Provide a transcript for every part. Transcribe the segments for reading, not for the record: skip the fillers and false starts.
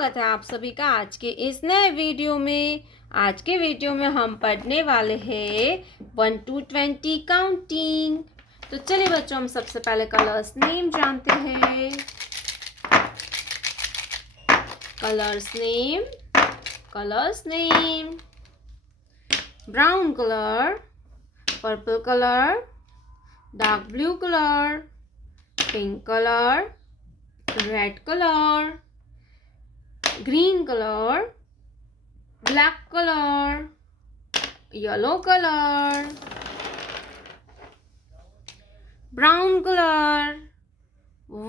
स्वागत है आप सभी का आज के इस नए वीडियो में। आज के वीडियो में हम पढ़ने वाले हैं 1 to 20 काउंटिंग। तो चलिए बच्चों, हम सबसे पहले कलर्स नेम जानते हैं। Colours name brown colour, purple colour, dark blue colour, pink colour, red colour, green color, black color, yellow color, brown color,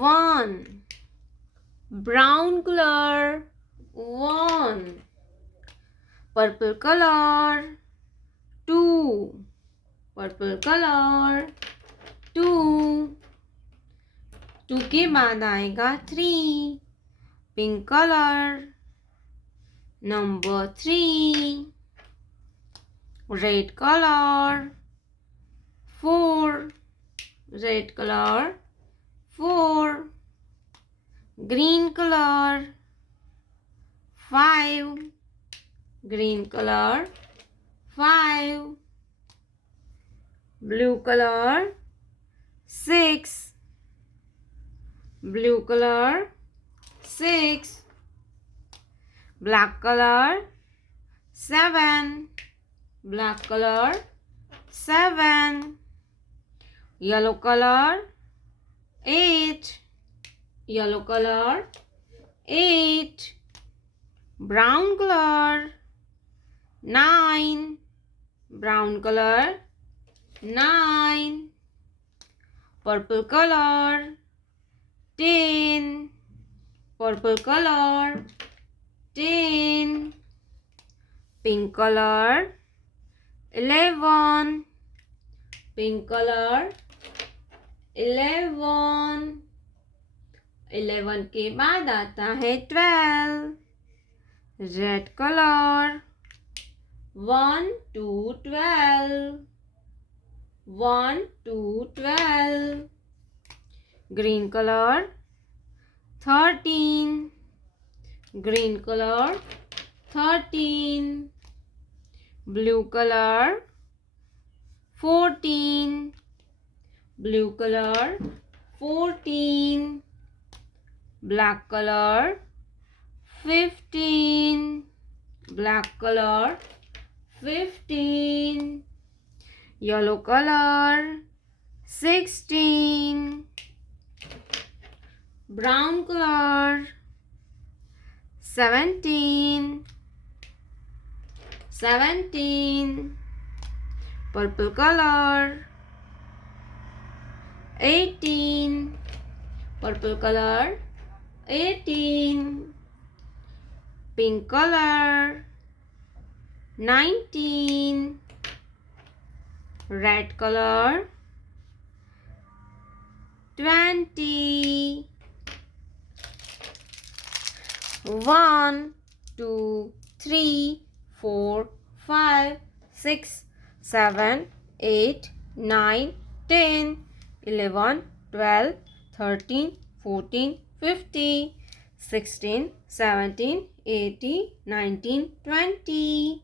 1, brown color, 1, purple color, 2, purple color, 2, 2 के बाद आएगा 3, pink color, number 3, red color, 4, red color, 4, green color, 5, green color, 5, blue color, 6, blue color, 6, black color, 7, black color, 7, yellow color, 8, yellow color, 8, brown color, 9, brown color, 9, purple color, 10, purple color, 10, pink color, 11, pink color, 11, 11 के बाद आता है 12, red color, 1 to 12, 1 to 12, green color, 13, green color, 13, blue color, 14, blue color, 14, black color, 15, black color, 15, yellow color, 16, brown color, 17, 17, purple color, 18, purple color, 18, pink color, 19, red color, 20, 1, 2, 3, 4, 5, 6, 7, 8, 9, 10, 11, 12, 13, 14, 15, 16, 17, 18, 19, 20.